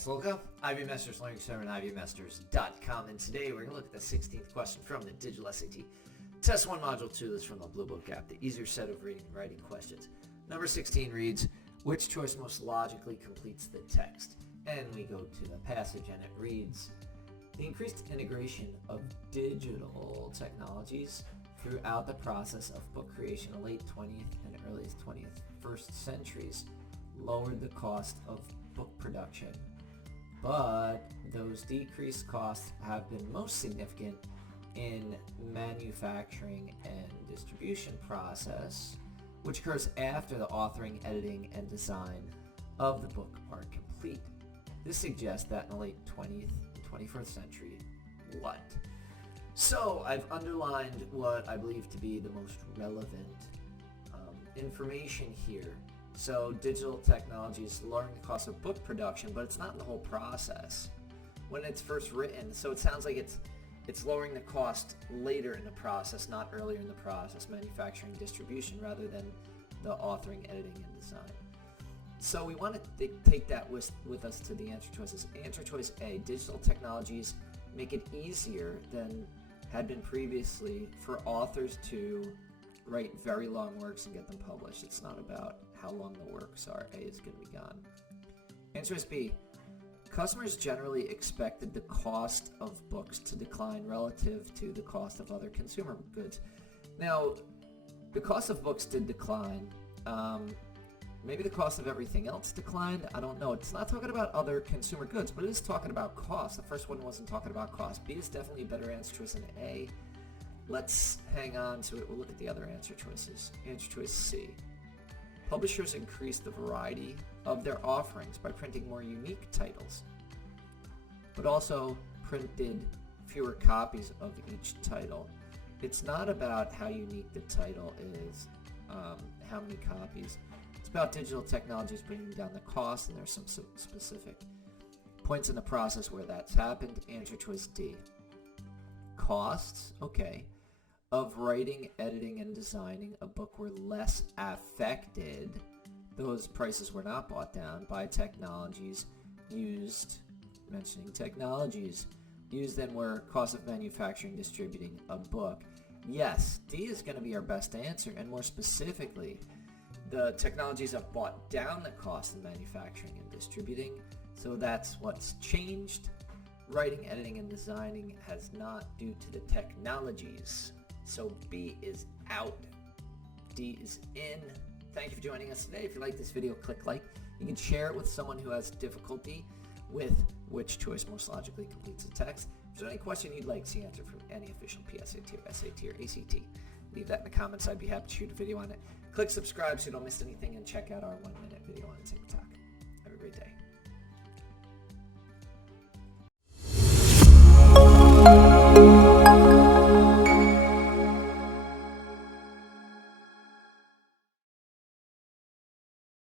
Slocum, IB Masters Learning Center and IBMasters.com, and today we're going to look at the 16th question from the Digital SAT. Test 1, Module 2 is from the Bluebook app, the easier set of reading and writing questions. Number 16 reads, which choice most logically completes the text? And we go to the passage and it reads, the increased integration of digital technologies throughout the process of book creation in the late 20th and early 21st centuries lowered the cost of book production, but those decreased costs have been most significant in manufacturing and distribution process, which occurs after the authoring, editing, and design of the book are complete. This suggests that in the late 20th and 21st century, what? So I've underlined what I believe to be the most relevant information here. So digital technology is lowering the cost of book production, but it's not in the whole process when it's first written. So it sounds like it's lowering the cost later in the process, not earlier in the process, manufacturing, distribution, rather than the authoring, editing, and design. So we want to take that with us to the answer choices. Answer choice A, digital technologies make it easier than had been previously for authors to write very long works and get them published. It's not about how long the works are. A is going to be gone. Answer is B. Customers generally expected the cost of books to decline relative to the cost of other consumer goods. Now, the cost of books did decline. Maybe the cost of everything else declined. I don't know. It's not talking about other consumer goods, but it is talking about cost. The first one wasn't talking about cost. B is definitely a better answer choice than A. Let's hang on to it. We'll look at the other answer choices. Answer choice C. Publishers increased the variety of their offerings by printing more unique titles, but also printed fewer copies of each title. It's not about how unique the title is, how many copies. It's about digital technologies bringing down the cost, and there's some specific points in the process where that's happened. Answer choice D. Costs, okay, of writing, editing, and designing a book were less affected. Those prices were not brought down by technologies used, mentioning technologies used than were costs of manufacturing, distributing a book. Yes, D is going to be our best answer, and more specifically, the technologies have brought down the cost of manufacturing and distributing, so that's what's changed. Writing, editing, and designing has not due to the technologies. So B is out. D is in. Thank you for joining us today. If you like this video, click like. You can share it with someone who has difficulty with which choice most logically completes the text. If there's any question you'd like to see answered from any official PSAT or SAT or ACT, leave that in the comments. I'd be happy to shoot a video on it. Click subscribe so you don't miss anything, and check out our 1-minute video on TikTok. Have a great day.